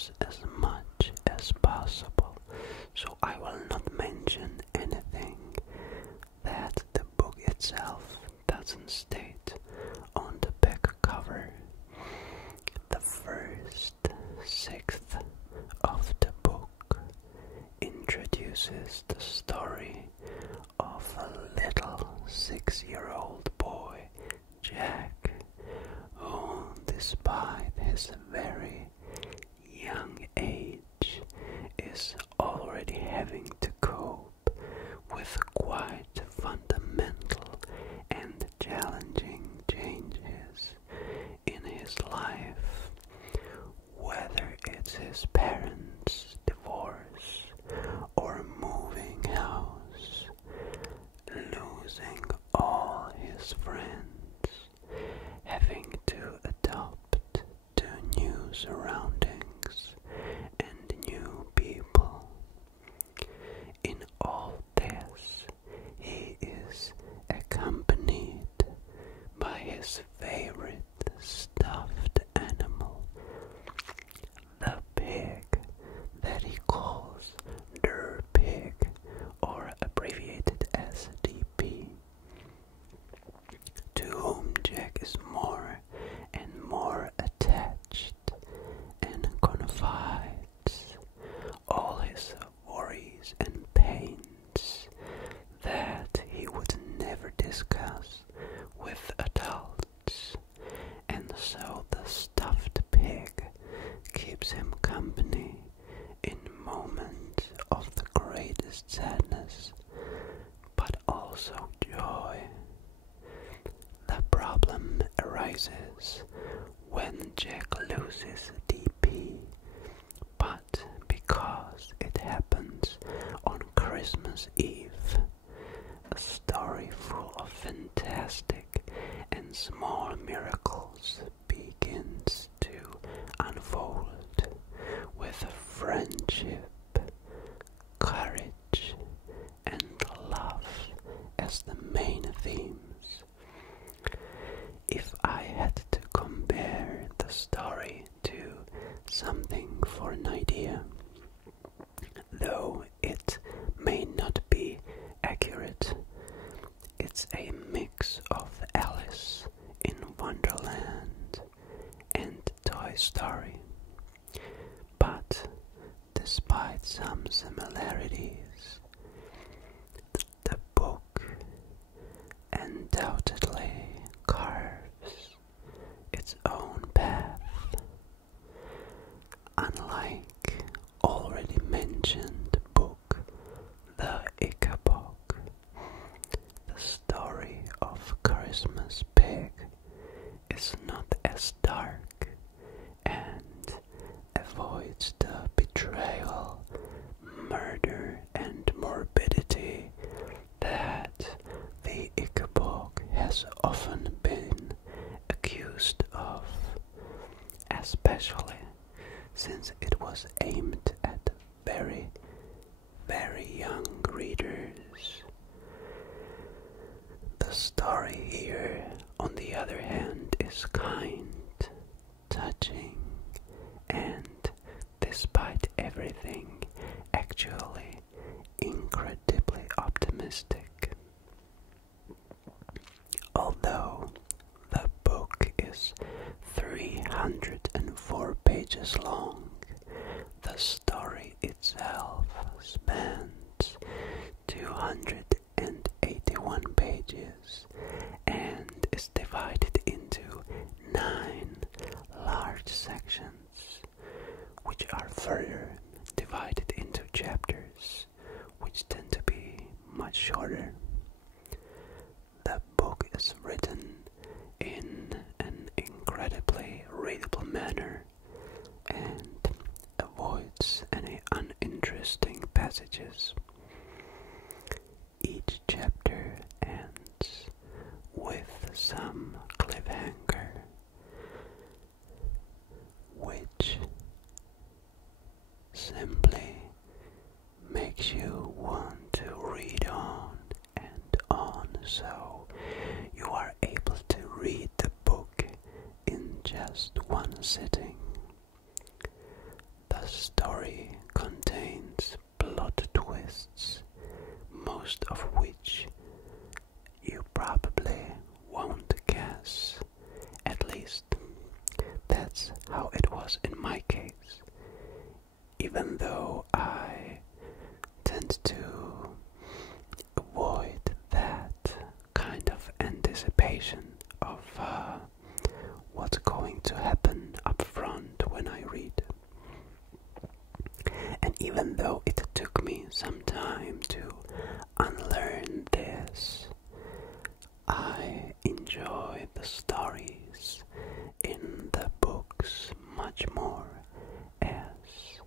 spoilers as much as possible, so I will not mention anything that the book itself doesn't state on the back cover. The first sixth of the book introduces the story of a little 6-year-old boy, Jack, who, despite his very young age, is already having to cope with quite fundamental and challenging changes in his life, whether it's his parents' divorce or moving house, losing all his friends, having to adapt to new surroundings and new people. In all this, he is accompanied by his favorite stuffed animal, the pig that he calls Dur Pig, or abbreviated as DP, to whom Jack is more and more attached and confides all his worries and pains that he would never discuss with adults, and so the stuffed pig keeps him company in moments of the greatest sadness, but also joy. The problem arises when Jack loses DP, but because it happens on Christmas Eve, a story full of fantastic and small miracles begins to unfold, with friendship, courage, and love as the main themes. If I had to compare the story to something for an idea, though it may not be accurate, it's a mix of Alice in Wonderland and Toy Story. But despite some similarities, the book undoubtedly carves its own path. Unlike already mentioned book, The Book, the story of Christmas Pig is not as dark and avoids the betrayal, murder, and morbidity that the book has often been accused of, especially since it was aimed at very, very young readers. The story here, on the other hand, is kind, touching, and, despite everything, actually incredibly optimistic. Although the book is 304 pages long, the story itself spans 281 pages and is divided into 9 large sections, which are further divided into chapters, which tend to be much shorter. The book is written in an incredibly readable manner and avoids any uninteresting passages. Each chapter ends with some cliffhanger, which simply makes you want to read on and on, so you are able to read the book in just one sitting. The story contains plot twists, most of which you probably won't guess. At least, that's how it was in my case. Even though I tend to avoid that kind of anticipation of what's going to happen up front when I read. And even though it took me some time to unlearn this, I enjoy the stories in the books much more as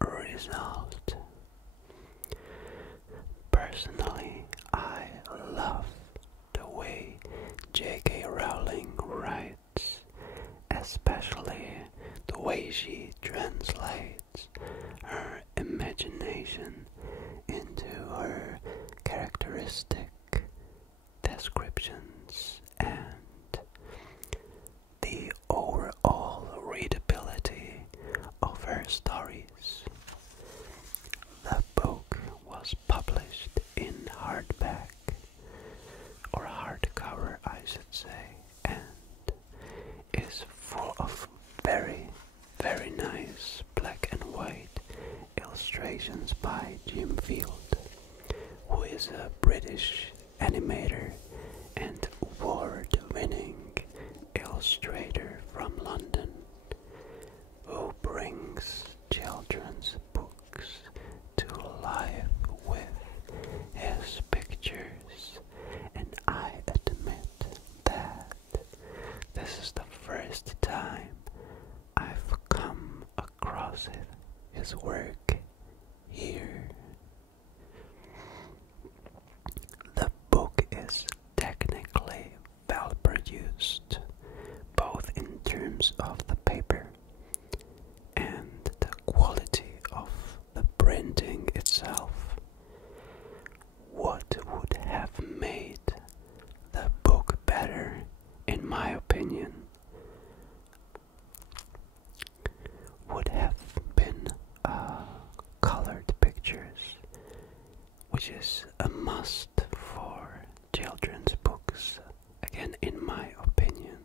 a result. Personally, I love the way J.K. Rowling writes, especially the way she translates her imagination into her characteristic descriptions and the overall readability of her stories. The book was published in hardback, or hardcover I should say, and is full of very, very nice black and white illustrations by Jim Field, who is a British animator and award-winning illustrator from London, who brings children's books to life with his pictures, and I admit that this is the first time I've come across his work here. The book is technically well produced, both in terms of the paper and the quality of the printing itself. What would have made the book better, in my opinion, would have been colored pictures, which is a must for children's books, again in my opinion.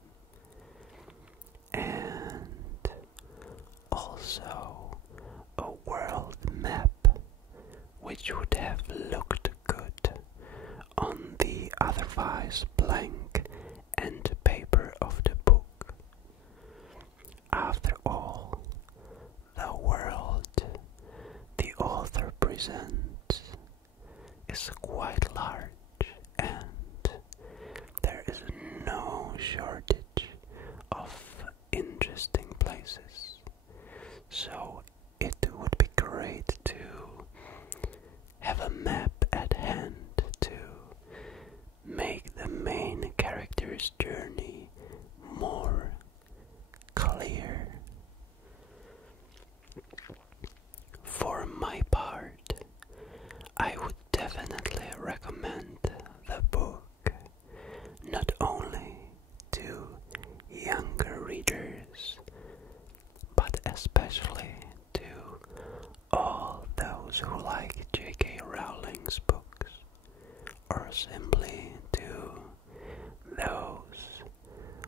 And also a world map, which would have looked good on the otherwise blank end paper of the book. After all, the world the author presents is quite large, and there is no shortage of interesting places. So it would be great to have a map at hand to make the main character's journey more clear. For my part, I would definitely recommend the book not only to younger readers, but especially to all those who like J.K. Rowling's books, or simply to those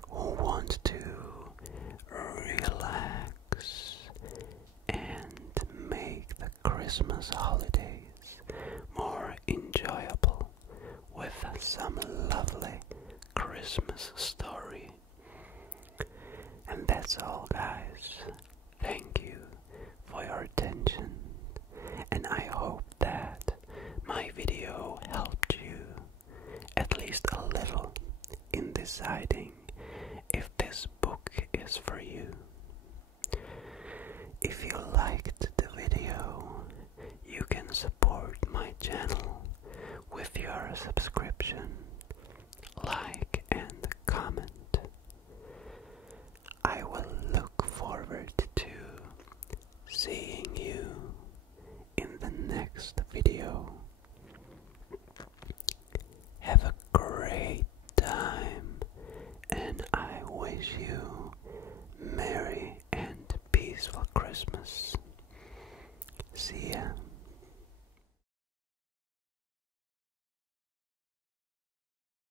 who want to relax and make the Christmas holidays more enjoyable with some lovely Christmas story. And that's all, guys. Thank you for your attention, and I hope that my video helped you at least a little in deciding if this book is for you. If you liked the video, you can support my channel with your subscription, like, and comment. I will look forward to seeing you in the next video. Have a great time, and I wish you Merry and peaceful Christmas. See ya.